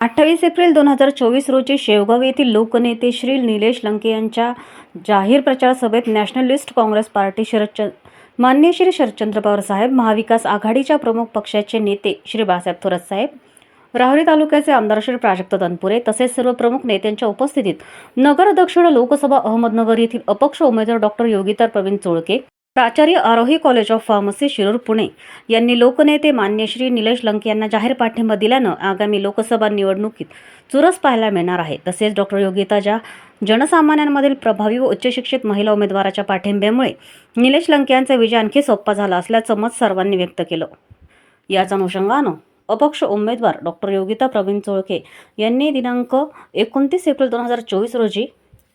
28 April 2024 रोजी शेवगाव येथील लोकनेते श्री निलेश लंके यांच्या जाहीर प्रचार सभेत नॅशनलिस्ट काँग्रेस पार्टी मान्य श्री शरदचंद्र पवार साहेब, महाविकास आघाडीच्या प्रमुख पक्षाचे नेते श्री बाळासाहेब थोरात साहेब, राहुरी तालुक्याचे आमदार श्री प्राजक्त तनपुरे तसेच सर्व प्रमुख नेत्यांच्या उपस्थितीत नगर दक्षिण लोकसभा अहमदनगर येथील अपक्ष उमेदवार डॉक्टर योगिता प्रवीण चोळके, प्राचार्य Arohi college of pharmacy Shirur Pune यांनी लोकनेते मान्य श्री निलेश लंके यांना जाहीर पाठिंबा दिल्यानं आगामी लोकसभा निवडणुकीत चुरस पाहायला मिळणार आहे। तसेच डॉक्टर योगिता ज्या जनसामान्यांमधील प्रभावी व उच्चशिक्षित महिला उमेदवाराच्या पाठिंब्यामुळे निलेश लंके यांचा विजय आणखी सोपा झाला असल्याचं मत सर्वांनी व्यक्त केलं। याच अनुषंगानं अपक्ष उमेदवार डॉक्टर योगिता प्रवीण चोळके यांनी दिनांक 29 एप्रिल 2024 रोजी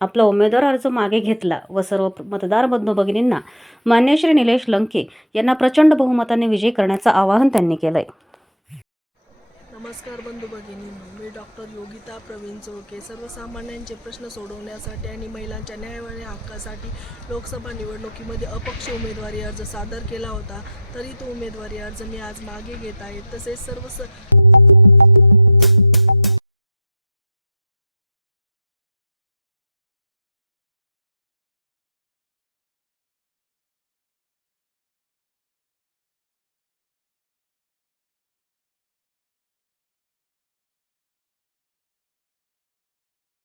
आपला उमेदवार अर्ज मागे घेतला व सर्व मतदार बंधू भगिनींना मान्य श्री निलेश लंके यांना प्रचंड बहुमताने विजयी करण्याचं आवाहन त्यांनी केलंय। नमस्कार बंधू भगिनी, मी डॉक्टर योगिता प्रवीण चोळके सर्वसामान्यांचे प्रश्न सोडवण्यासाठी आणि महिलांच्या न्याय व हक्कासाठी लोकसभा निवडणुकीमध्ये अपक्ष उमेदवारी अर्ज सादर केला होता। तरी तो उमेदवारी अर्ज मी आज मागे घेत आहे। तसेच सर्व